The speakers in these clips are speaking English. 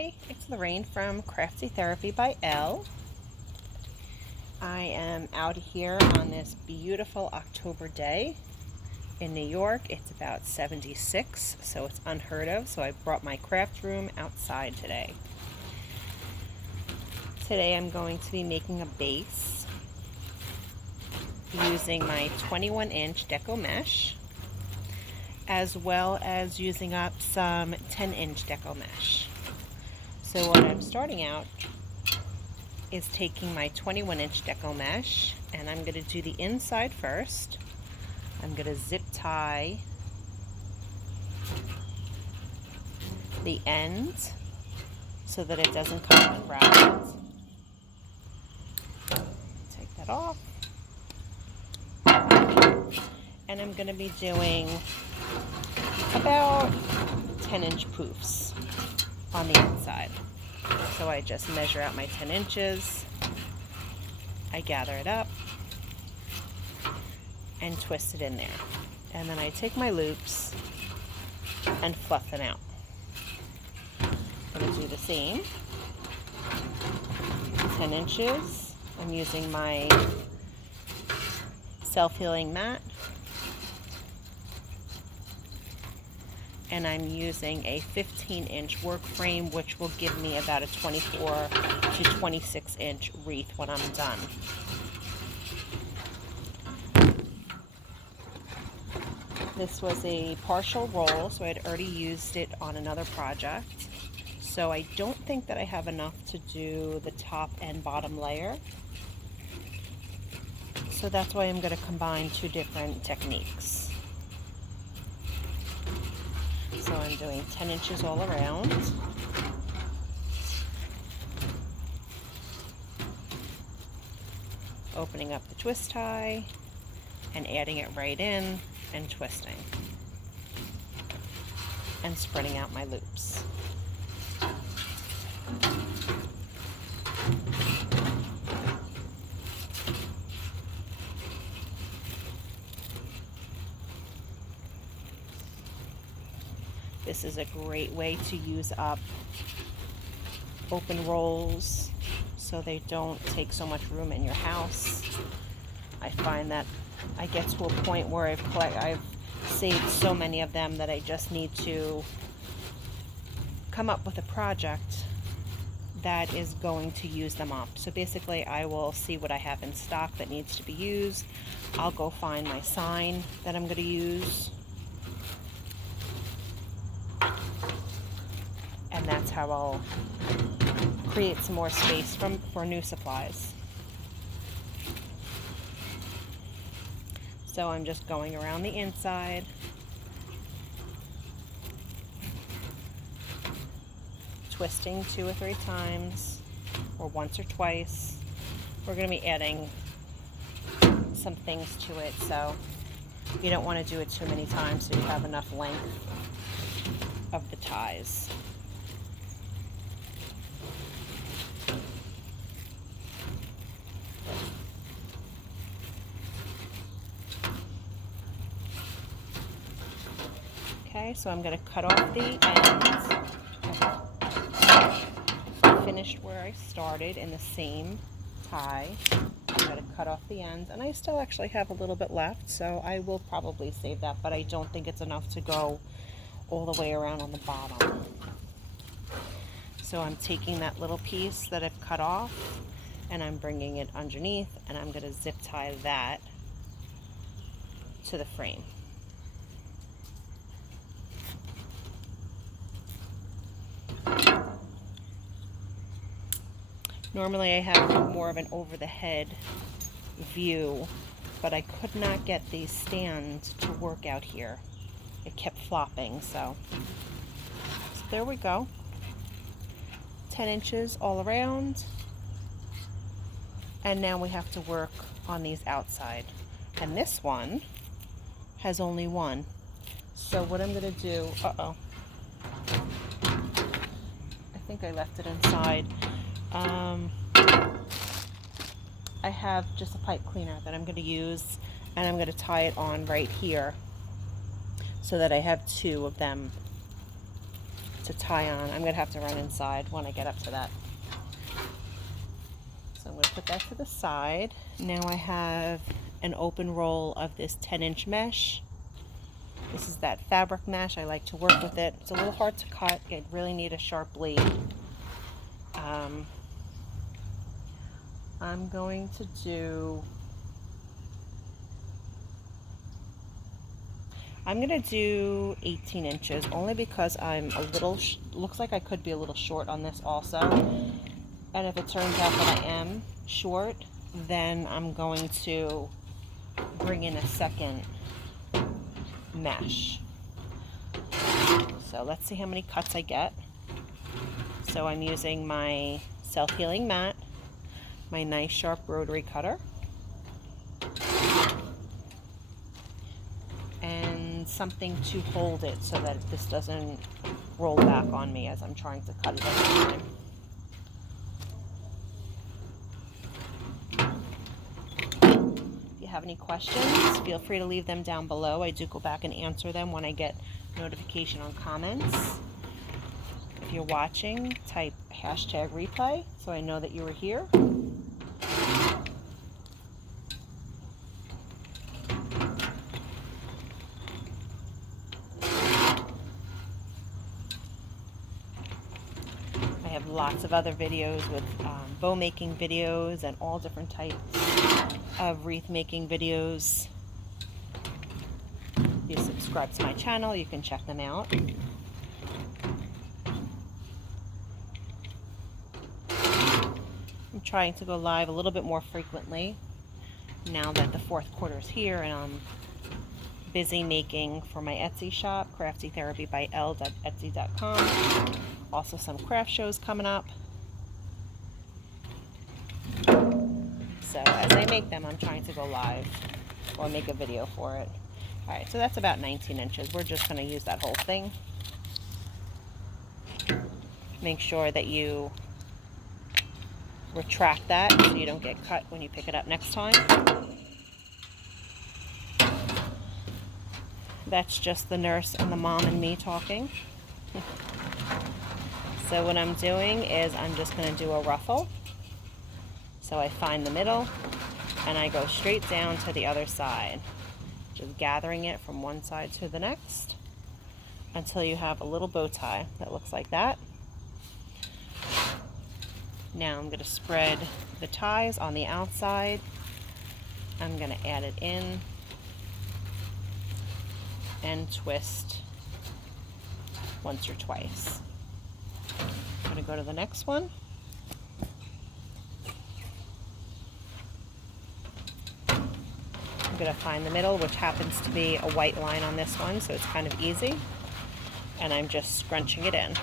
Hi, it's Lorraine from Crafty Therapy by Elle. I am out here on this beautiful October day in New York. It's about 76, so it's unheard of. So I brought my craft room outside today. Today I'm going to be making a base using my 21-inch deco mesh, as well as using up some 10-inch deco mesh. So what I'm starting out is taking my 21-inch deco mesh, and I'm going to do the inside first. I'm going to zip tie the end so that it doesn't come unraveled. Take that off. And I'm going to be doing about 10-inch poofs on the inside. So I just measure out my 10 inches, I gather it up, and twist it in there. And then I take my loops and fluff them out. I'm going to do the same. 10 inches. I'm using my self-healing mat. And I'm using a 15-inch work frame, which will give me about a 24 to 26-inch wreath when I'm done. This was a partial roll, so I had already used it on another project. So I don't think that I have enough to do the top and bottom layer. So that's why I'm going to combine two different techniques. So I'm doing 10 inches all around. Opening up the twist tie and adding it right in and twisting. And spreading out my loops. This is a great way to use up open rolls so they don't take so much room in your house. I find that I get to a point where I've saved so many of them that I just need to come up with a project that is going to use them up. So basically I will see what I have in stock that needs to be used. I'll go find my sign that I'm going to use. And that's how I'll create some more space for new supplies. So I'm just going around the inside, twisting 2 or 3 times, or once or twice. We're going to be adding some things to it, so you don't want to do it too many times so you have enough length of the ties. Okay, so I'm going to cut off the ends. I finished where I started in the same tie. I'm going to cut off the ends, and I still actually have a little bit left, so I will probably save that, but I don't think it's enough to go all the way around on the bottom. So I'm taking that little piece that I've cut off, and I'm bringing it underneath, and I'm going to zip tie that to the frame. Normally I have more of an over-the-head view, but I could not get the stand to work out here. It kept flopping, so there we go. 10 inches all around. And now we have to work on these outside. And this one has only one. So what I'm going to do, I think I left it inside. I have just a pipe cleaner that I'm going to use, and I'm going to tie it on right here so that I have 2 of them to tie on. I'm gonna have to run inside when I get up to that. So I'm gonna put that to the side. Now I have an open roll of this 10-inch mesh. This is that fabric mesh. I like to work with it. It's a little hard to cut. You really need a sharp blade. I'm going to do 18 inches, only because I'm a little, looks like I could be a little short on this also. And if it turns out that I am short, then I'm going to bring in a second mesh. So let's see how many cuts I get. So I'm using my self-healing mat, my nice sharp rotary cutter, and something to hold it so that this doesn't roll back on me as I'm trying to cut it every time. If you have any questions, feel free to leave them down below. I do go back and answer them when I get notification on comments. If you're watching, type #replay so I know that you were here. I have lots of other videos with bow making videos and all different types of wreath making videos. If you subscribe to my channel, you can check them out. I'm trying to go live a little bit more frequently now that the fourth quarter is here, and I'm busy making for my Etsy shop, Crafty Therapy by Elle.etsy.com. Also some craft shows coming up. So as I make them, I'm trying to go live or make a video for it. Alright, so that's about 19 inches. We're just going to use that whole thing. Make sure that you retract that so you don't get cut when you pick it up next time. That's just the nurse and the mom and me talking. So what I'm doing is I'm just going to do a ruffle. So I find the middle and I go straight down to the other side, just gathering it from one side to the next until you have a little bow tie that looks like that. Now I'm going to spread the ties on the outside. I'm going to add it in and twist once or twice. I'm going to go to the next one. I'm going to find the middle, which happens to be a white line on this one, so it's kind of easy. And I'm just scrunching it in.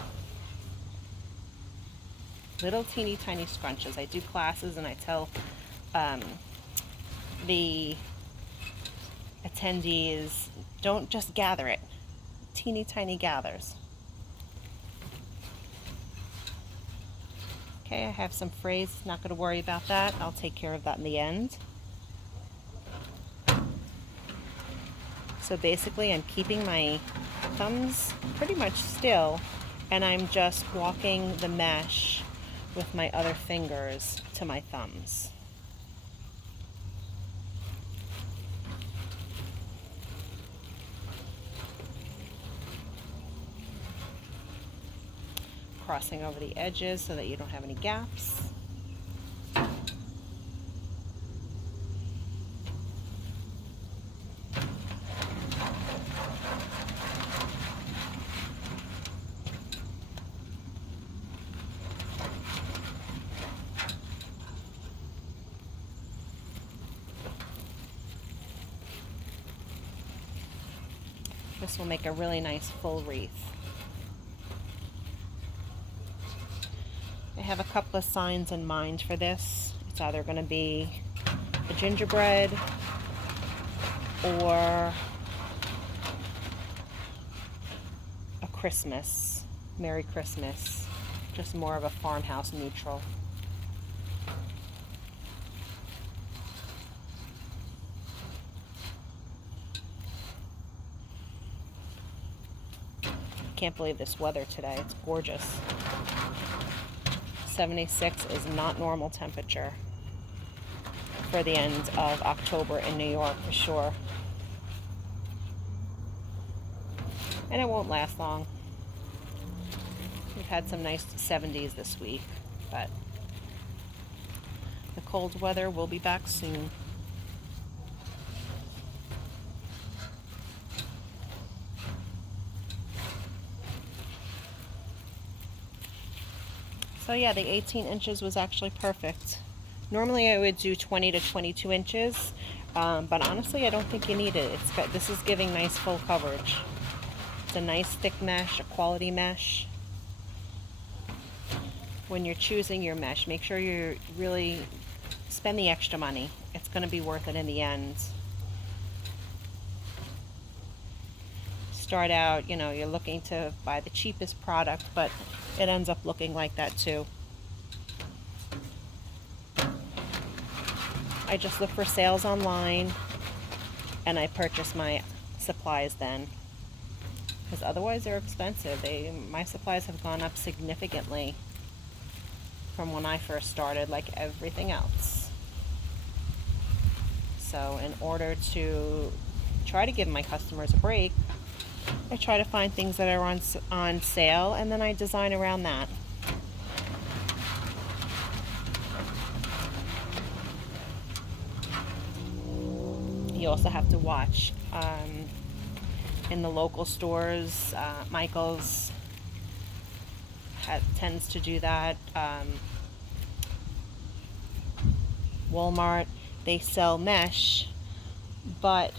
Little teeny tiny scrunches. I do classes and I tell the attendees, don't just gather it. Teeny tiny gathers. Okay, I have some frays. Not going to worry about that. I'll take care of that in the end. So basically I'm keeping my thumbs pretty much still and I'm just walking the mesh with my other fingers to my thumbs. Crossing over the edges so that you don't have any gaps. This will make a really nice full wreath. I have a couple of signs in mind for this. It's either going to be a gingerbread or a Christmas, Merry Christmas, just more of a farmhouse neutral. can't believe this weather today. It's gorgeous. 76 is not normal temperature for the end of October in New York for sure. And it won't last long. We've had some nice 70s this week, but the cold weather will be back soon. So yeah, the 18 inches was actually perfect. Normally I would do 20 to 22 inches, but honestly I don't think you need it. This is giving nice full coverage. It's a nice thick mesh, a quality mesh. When you're choosing your mesh, make sure you really spend the extra money. It's going to be worth it in the end. Start out, you're looking to buy the cheapest product, but it ends up looking like that too. I just look for sales online and I purchase my supplies then, because otherwise they're expensive. My supplies have gone up significantly from when I first started, like everything else. So in order to try to give my customers a break, I try to find things that are on sale, and then I design around that. You also have to watch in the local stores. Michael's tends to do that. Walmart, they sell mesh, but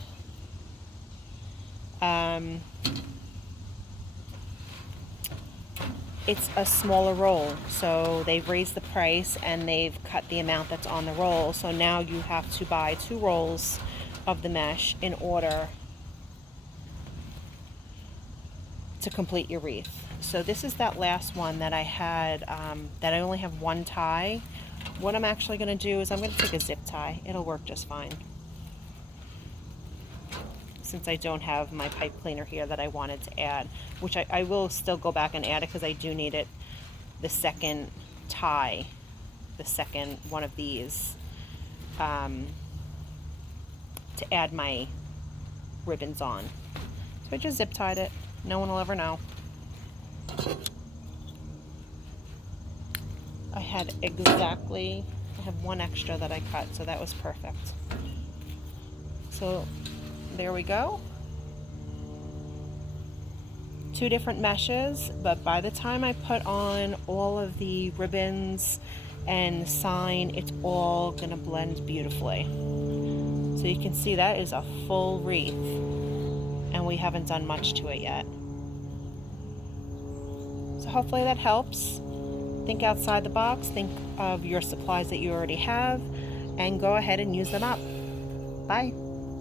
it's a smaller roll, so they've raised the price and they've cut the amount that's on the roll, so now you have to buy 2 rolls of the mesh in order to complete your wreath. So this is that last one that I had, that I only have 1 tie. What I'm actually going to do is I'm going to take a zip tie. It'll work just fine, since I don't have my pipe cleaner here that I wanted to add, which I will still go back and add it because I do need it, the second tie, the second one of these, to add my ribbons on. So I just zip tied it. No one will ever know. I have 1 extra that I cut, so that was perfect. So there we go. 2 different meshes, but by the time I put on all of the ribbons and sign, it's all gonna blend beautifully. So you can see that is a full wreath, and we haven't done much to it yet. So hopefully that helps. Think outside the box, think of your supplies that you already have, and go ahead and use them up. Bye.